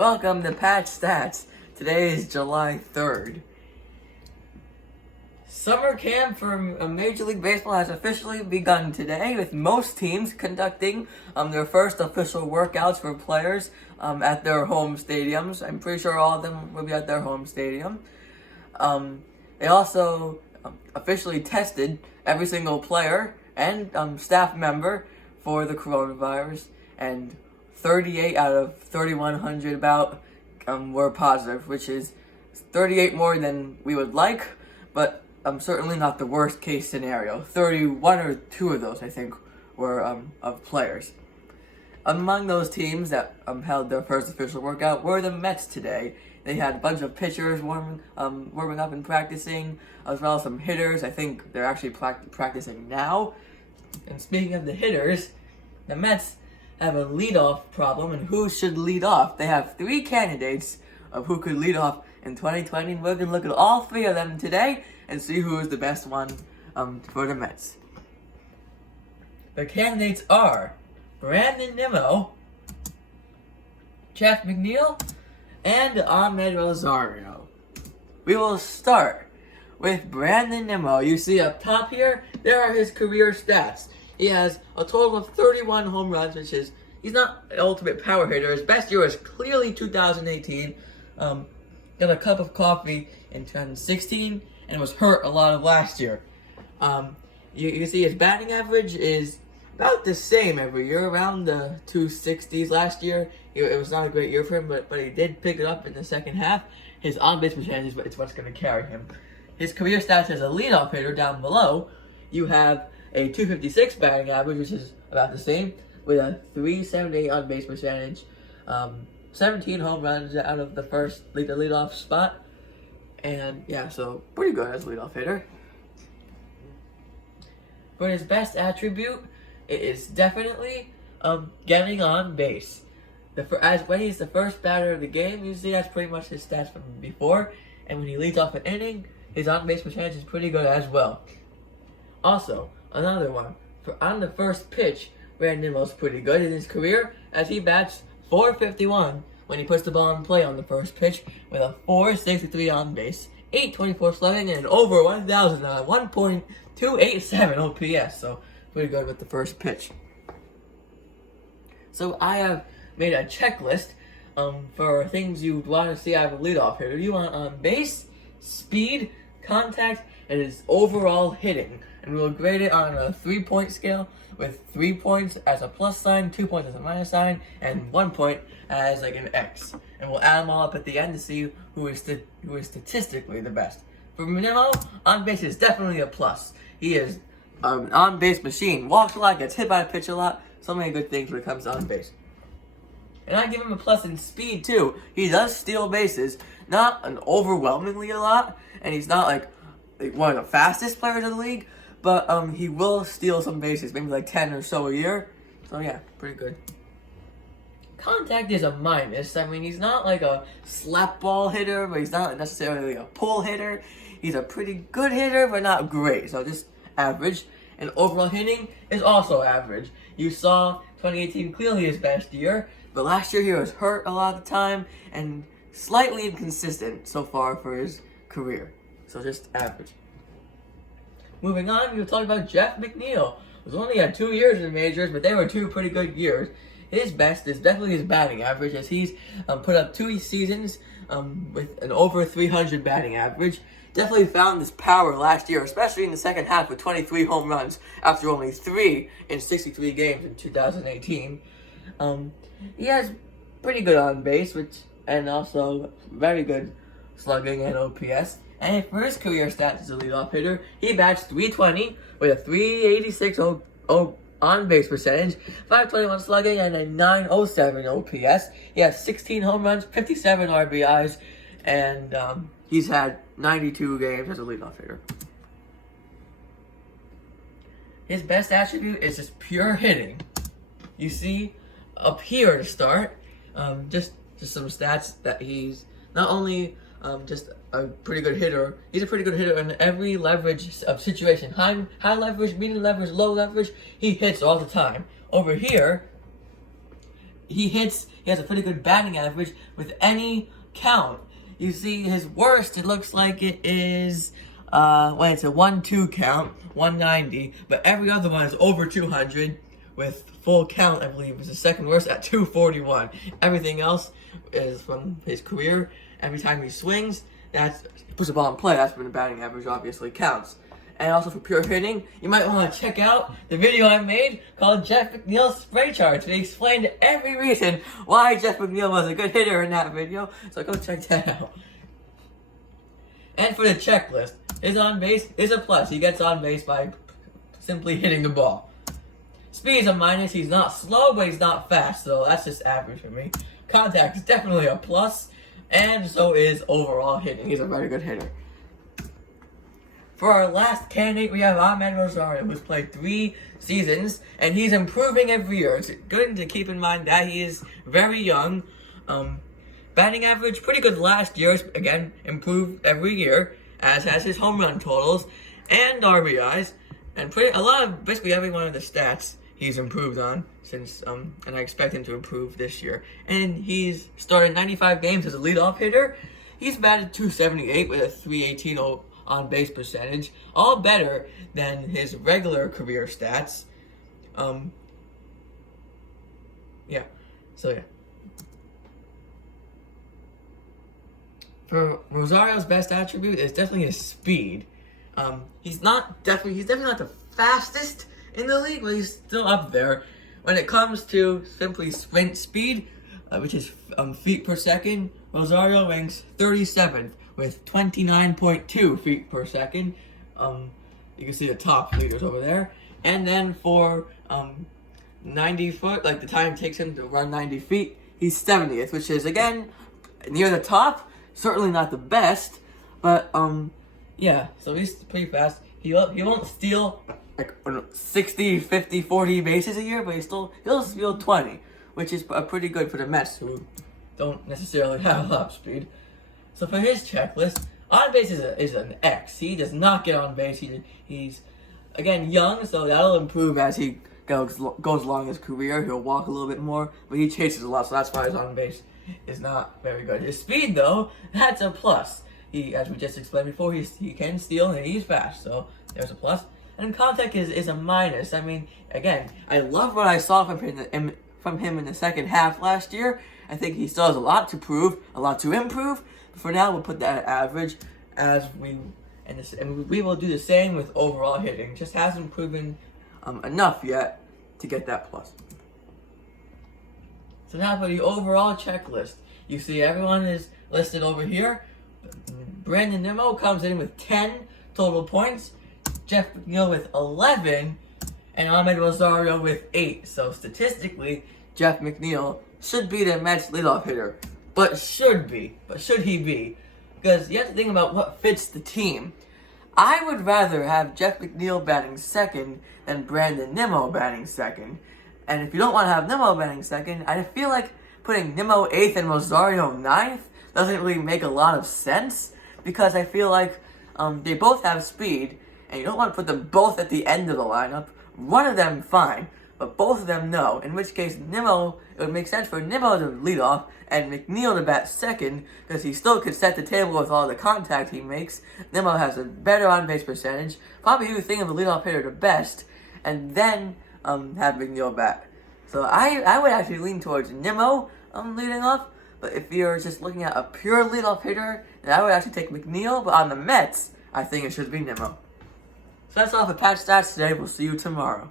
Welcome to Patch Stats. Today is July 3rd. Summer camp for Major League Baseball has officially begun today, with most teams conducting their first official workouts for players at their home stadiums. I'm pretty sure all of them will be at their home stadium. They also officially tested every single player and staff member for the coronavirus, and 38 out of 3,100 about were positive, which is 38 more than we would like, but certainly not the worst case scenario. 31 or 2 of those, I think, were of players. Among those teams that held their first official workout were the Mets today. They had a bunch of pitchers warming up and practicing, as well as some hitters. I think they're actually practicing now. And speaking of the hitters, the Mets have a leadoff problem, and who should lead off? They have 3 candidates of who could lead off in 2020, and we're going to look at all 3 of them today and see who is the best one for the Mets. The candidates are Brandon Nimmo, Jeff McNeil, and Ahmed Rosario. We will start with Brandon Nimmo. You see up top here, there are his career stats. He has a total of 31 home runs, which is, he's not an ultimate power hitter. His best year was clearly 2018. Got a cup of coffee in 2016 and was hurt a lot of last year. You see his batting average is about the same every year, around the 260s. Last year, it was not a great year for him, but he did pick it up in the second half. His on-base percentage is what's going to carry him. His career stats as a leadoff hitter down below, you have a 256 batting average, which is about the same, with a 378 on-base percentage, 17 home runs out of the leadoff spot, and yeah, so pretty good as a leadoff hitter. For his best attribute, it is definitely getting on base. When he's the first batter of the game, usually that's pretty much his stats from before, and when he leads off an inning, his on-base percentage is pretty good as well. Also, another one, on the first pitch, Brandon Nimmo's pretty good in his career, as he bats .451 when he puts the ball in play on the first pitch, with a .463 on base, .824 slugging, and an over 1,000 1.287 OPS, so pretty good with the first pitch. So I have made a checklist for things you want to see out of a leadoff hitter. You want on base, speed, contact, and his overall hitting. And we'll grade it on a 3-point scale, with 3 points as a plus sign, 2 points as a minus sign, and 1 point as like an X. And we'll add them all up at the end to see who is statistically the best. For Nimmo, on base is definitely a plus. He is an on-base machine. Walks a lot, gets hit by a pitch a lot. So many good things when it comes to on base. And I give him a plus in speed too. He does steal bases, not an overwhelmingly a lot, and he's not like one of the fastest players in the league, but he will steal some bases, maybe like 10 or so a year. So yeah, pretty good. Contact is a minus. I mean, he's not like a slap ball hitter, but he's not necessarily a pull hitter. He's a pretty good hitter, but not great. So just average. And overall hitting is also average. You saw 2018 clearly his best year, but last year he was hurt a lot of the time and slightly inconsistent so far for his career. So just average. Moving on, we'll talk about Jeff McNeil. He only had 2 years in the majors, but they were 2 pretty good years. His best is definitely his batting average, as he's put up 2 seasons with an over 300 batting average. Definitely found his power last year, especially in the second half with 23 home runs after only 3 in 63 games in 2018. He has pretty good on base, and also very good slugging and OPS. And for his career stats as a leadoff hitter, he bats .320 with a .386 on-base percentage, .521 slugging, and a .907 OPS. He has 16 home runs, 57 RBIs, and he's had 92 games as a leadoff hitter. His best attribute is just pure hitting. You see up here to start, just some stats that he's not only just a pretty good hitter. He's a pretty good hitter in every leverage of situation. High leverage, medium leverage, low leverage. He hits all the time. Over here, he has a pretty good batting average with any count. You see his worst, it looks like it is, when it's a 1-2 count, 190, but every other one is over 200 with full count, I believe, is the second worst at 241. Everything else is from his career. Every time he swings, he puts the ball in play, that's when the batting average obviously counts. And also for pure hitting, you might want to check out the video I made called Jeff McNeil's Spray Charts. And he explained every reason why Jeff McNeil was a good hitter in that video. So go check that out. And for the checklist, his on base is a plus. He gets on base by simply hitting the ball. Speed is a minus. He's not slow, but he's not fast. So that's just average for me. Contact is definitely a plus. And so is overall hitting. He's a very good hitter. For our last candidate, we have Ahmed Rosario, who's played 3 seasons, and he's improving every year. It's good to keep in mind that he is very young. Batting average, pretty good last year. Again, improved every year, as has his home run totals and RBIs, and basically every one of the stats he's improved on since, and I expect him to improve this year. And he's started 95 games as a leadoff hitter. He's batted .278 with a .318 on-base percentage, all better than his regular career stats. Yeah. For Rosario's best attribute is definitely his speed. He's definitely not the fastest in the league, but he's still up there. When it comes to simply sprint speed, which is feet per second, Rosario ranks 37th with 29.2 feet per second. You can see the top leaders over there. And then for 90 foot, like the time it takes him to run 90 feet, he's 70th, which is, again, near the top. Certainly not the best, but, yeah, so he's pretty fast. He won't steal, like, 60, 50, 40 bases a year, but he'll steal 20, which is pretty good for the Mets, who don't necessarily have a lot of speed. So for his checklist, on base is an X. He does not get on base. He's again young, so that'll improve as he goes along his career. He'll walk a little bit more, but he chases a lot, so that's why his on base is not very good. His speed, though, that's a plus. As we just explained before, he can steal and he's fast, so there's a plus. And contact is a minus. I mean, again, I love what I saw from him in the second half last year. I think he still has a lot to improve. But for now, we'll put that at average, and we will do the same with overall hitting. Just hasn't proven enough yet to get that plus. So now for the overall checklist, you see everyone is listed over here. Brandon Nimmo comes in with 10 total points, Jeff McNeil with 11, and Ahmed Rosario with 8. So statistically, Jeff McNeil should be the Mets leadoff hitter. But should he be? Because you have to think about what fits the team. I would rather have Jeff McNeil batting second than Brandon Nimmo batting second. And if you don't want to have Nimmo batting second, I feel like putting Nimmo 8th and Rosario 9th doesn't really make a lot of sense. Because I feel like they both have speed, and you don't want to put them both at the end of the lineup. One of them, fine, but both of them, no. In which case, it would make sense for Nimmo to lead off and McNeil to bat second, because he still could set the table with all the contact he makes. Nimmo has a better on-base percentage. Probably he would think of the leadoff hitter the best, and then have McNeil bat. So I would actually lean towards Nimmo leading off, but if you're just looking at a pure leadoff hitter, then I would actually take McNeil, but on the Mets, I think it should be Nimmo. So that's all for Patch Stats today. We'll see you tomorrow.